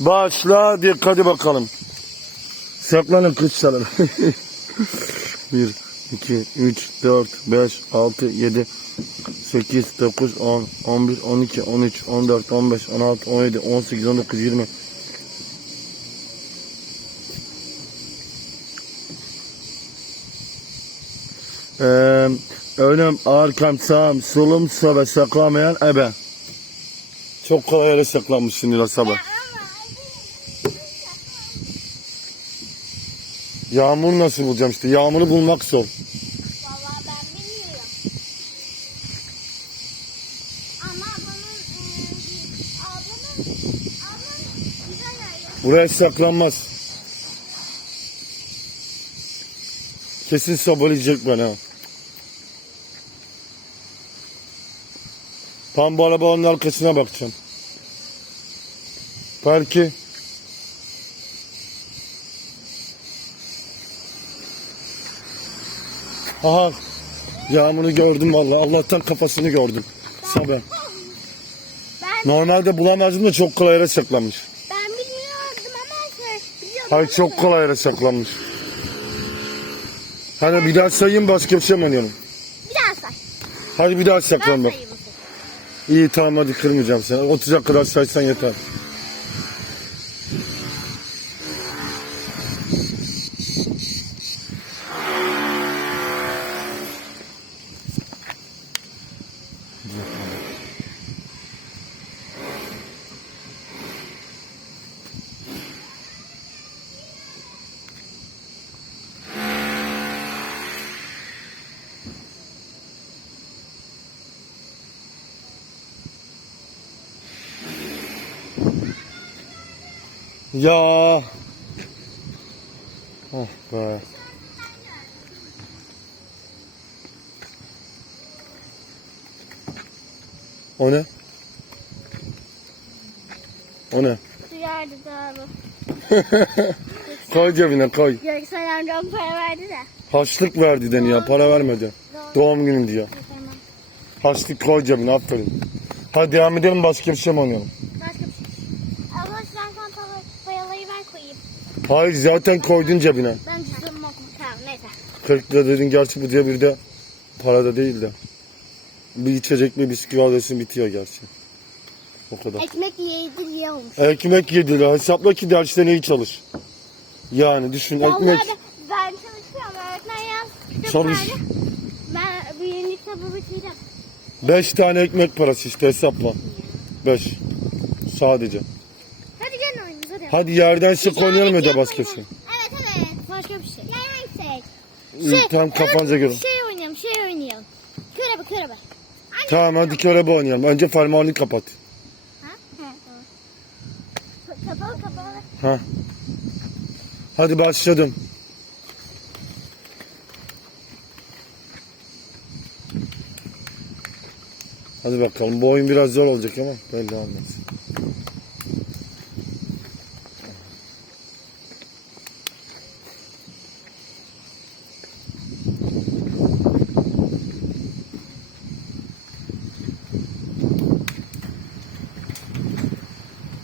Başladık hadi bakalım. Saklanın kuşlarım. 1, 2, 3, 4, 5, 6, 7, 8, 9, 10, 11, 12, 13, 14, 15, 16, 17, 18, 19, 20. Ee, önüm, arkam, sağım, solum, sobe saklamayan ebe. Çok kolay yere saklanmışsın Nila sabah. Yağmur nasıl bulacağım işte? Yağmuru bulmak zor. Vallahi ben bilmiyorum. Ama bunun e, ablamın ablam güzel ayı. Buraya saklanmaz. Kesin sobalayacak bana. Tam bu arabanın arkasına bakacağım. Belki. Aha. Yağmuru gördüm vallahi. Allah'tan kafasını gördüm. Sabah. Ben Normalde bulamazdım da çok kolay yere saklanmış. ben bilmiyordum ama şey biliyordum. Hayır çok kolay yere saklanmış. Hani bir daha sayayım başka bir şey mi oynayalım? Bir daha say. Hadi bir daha Ben saklan bak. sayayım. o zaman. İyi tamam hadi kırmayacağım seni. 30'a kadar saysan yeter. Ya. Oh be. O ne? O ne? Duyardı doğru. Koy cebine koy. Göksel amcam para verdi de. Haçlık verdi deni ya para vermedi. Doğru. Doğum günün diyor. Haçlık koy cebine aferin. Hadi devam edelim başka bir şey mi oynayalım? Başka bir şey. Ama sen sen para, paralayı ben koyayım. Hayır zaten koydun cebine. Ben cüzdanımı okudum. Tamam neyse. 40 lira dedin gerçi bu diye bir de parada değil de. Bir içecek bir bisküvi alıyorsun bitiyor gerçi. O kadar. Ekmek yedi lira olmuş. Ekmek 7 lira. Hesapla ki derslerine iyi çalış. Yani düşün Vallahi ekmek. de ben çalışıyorum. Öğretmen yaz. kitap Çalış. verdi. Ben bu yeni kitabı bitireceğim. 5 tane ekmek parası işte hesapla. 5. Sadece. Hadi yerden sık oynayalım öde yapmayın. başkası. Evet evet. Başka bir şey. Yani hangisi? İyi, Tam kafanıza göre. Şey oynayalım, şey oynayalım. Körebe, körebe. Anne. Tamam hadi körebe oynayalım. Önce fermuarını kapat. Ha? Kapalı kapalı. Ha. Hadi başladım. Hadi bakalım. Bu oyun biraz zor olacak ama belli olmaz.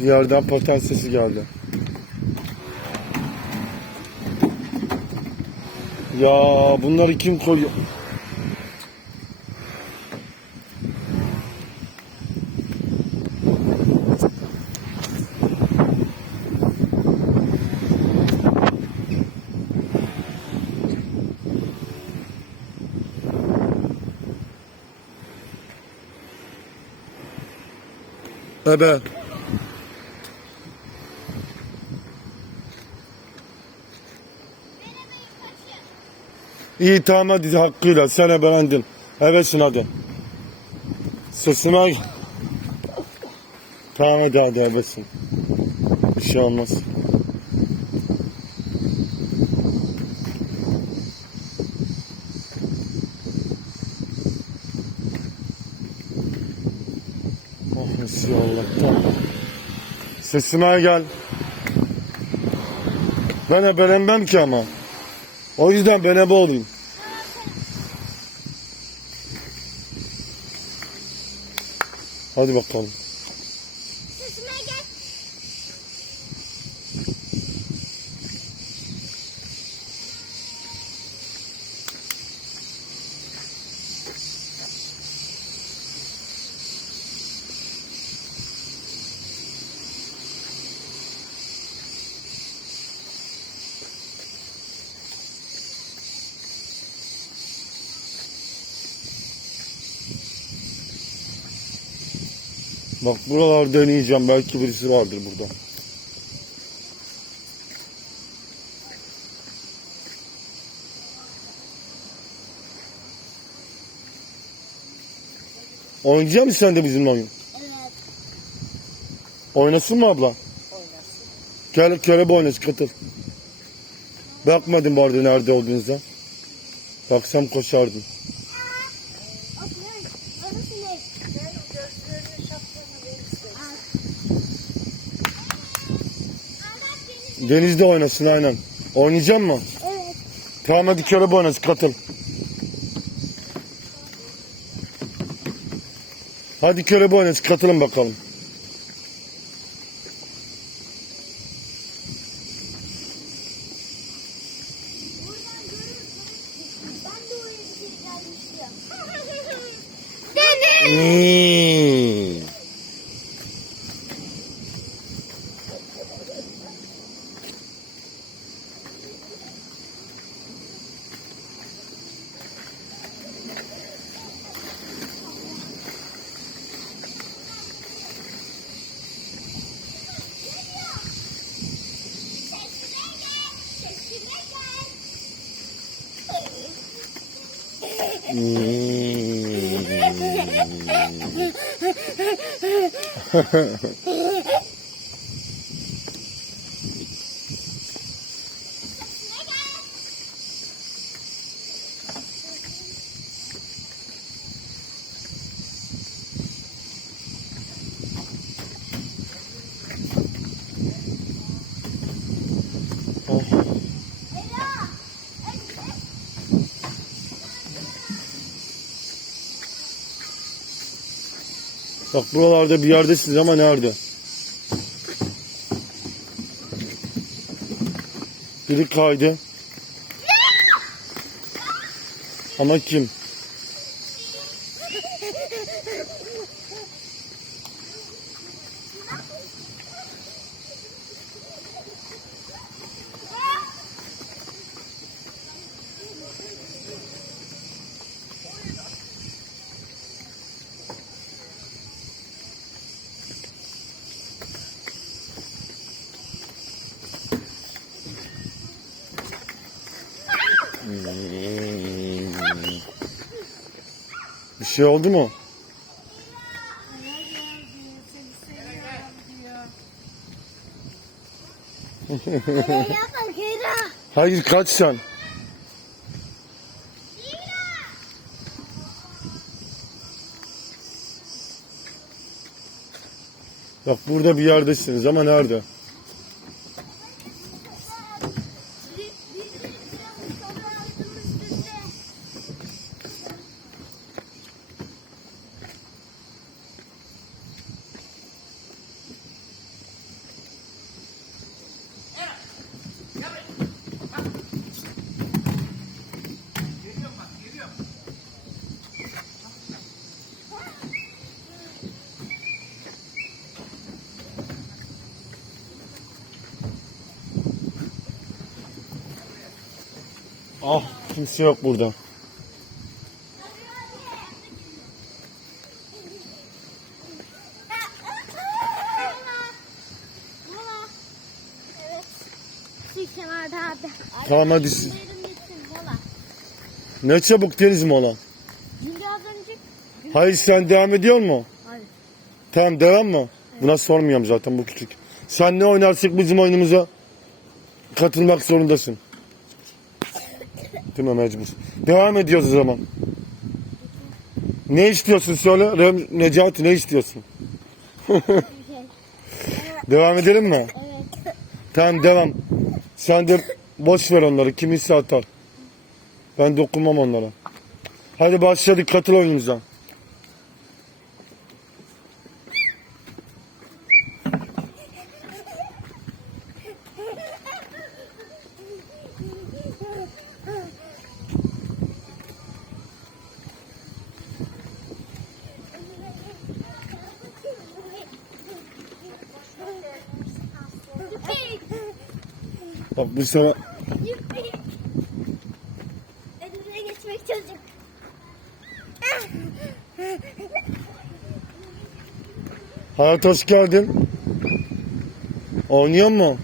Bir yerden paten sesi geldi. Ya bunları kim koyuyor? Ebe. İyi tamam hadi hakkıyla sen ebelendin. Evesin hadi. Sesime Tamam hadi hadi ebesin. Bir şey olmaz. Oh Mesih Allah'tan. Sesime gel. Ben ebelenmem ki ama. O yüzden ben ebe olayım. Hadi bakalım. Bak buralarda deneyeceğim. Belki birisi vardır burada. Oynayacak mısın sen de bizimle oyun? Evet. Oynasın mı abla? Oynasın. Gel körebe oynasın katıl. Bakmadım bu arada nerede olduğunuza. Baksam koşardım. Bak ne? Orası ne? Gel o gözlüğünü şapkanı verirsin. Al. Denizde oynasın aynen. Oynayacak mı? Evet. Tamam hadi körebe oynasın katıl. Hadi körebe oynasın katılın bakalım. Buradan 음. Bak buralarda bir yerdesiniz ama nerede? Biri kaydı. Ama kim? Bir şey oldu mu? Hayır kaç sen. Bak burada bir yerdesiniz ama nerede? Kimse yok burada. Mola. Evet. Tamam hadi mola. Ne çabuk az önce... Hayır sen devam ediyor mu? Hayır. Tamam devam mı? Buna sormuyorum zaten bu küçük. Sen ne oynarsak bizim oyunumuza katılmak zorundasın. Mi mecbur? Devam ediyoruz o zaman. Ne istiyorsun söyle Rem, Necati ne istiyorsun? Devam edelim mi? Evet. Tamam devam. Sen de boş ver onları. Kimisi atar. Ben dokunmam onlara. Hadi başladık katıl oyunumuza. Bu sefer geçmek çocuk. Hayat hoş geldin. Oynuyor mu?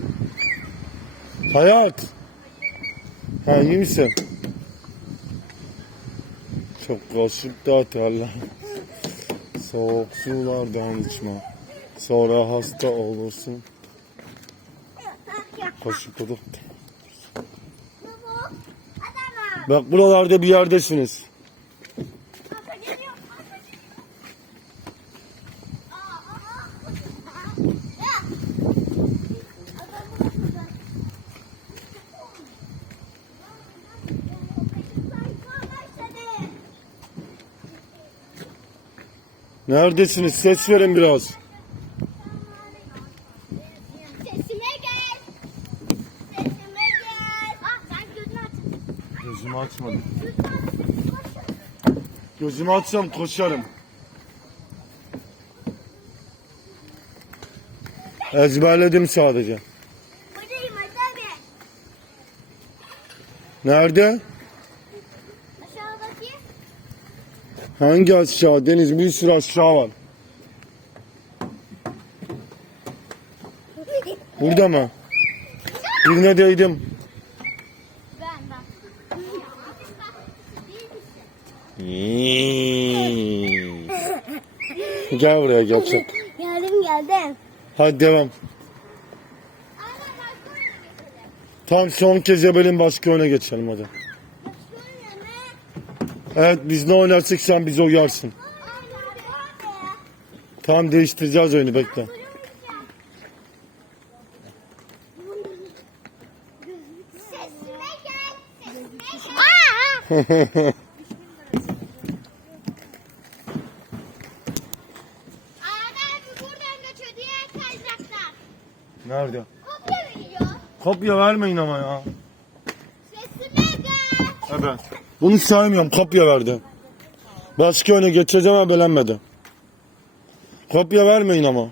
Hayat. Ha iyi misin? Çok kaşık dağıt Allah. Soğuk sulardan içme. Sonra hasta olursun. Baba. Adama. Bak buralarda bir yerdesiniz. Neredesiniz? Ses verin biraz. Sesime gel. Sesime gel. Ah sen gözünü aç. Gözümü açmadım. Gözümü açsam koşarım. Ezberledim sadece. Buradayım hadi. Nerede? Aşağıdaki. Hangi aşağı? Deniz bir sürü aşağı var. Burada mı? Birine değdim. Gel buraya gel çok. Geldim geldim. Hadi devam. Tam son kez ebelim başka oyuna geçelim hadi. Evet biz ne oynarsak sen bizi uyarsın. Tamam değiştireceğiz oyunu bekle. Sesime gel. Sesime gel. Nerede? Kopya veriyor. Kopya vermeyin ama ya. Sesime gel. Evet. Bunu saymıyorum kopya verdi. Başka oyuna geçeceğim ama beğenmedi. Kopya vermeyin ama.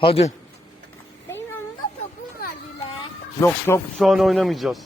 Hadi. Benim yanımda topum var bile. Yok top şu an oynamayacağız.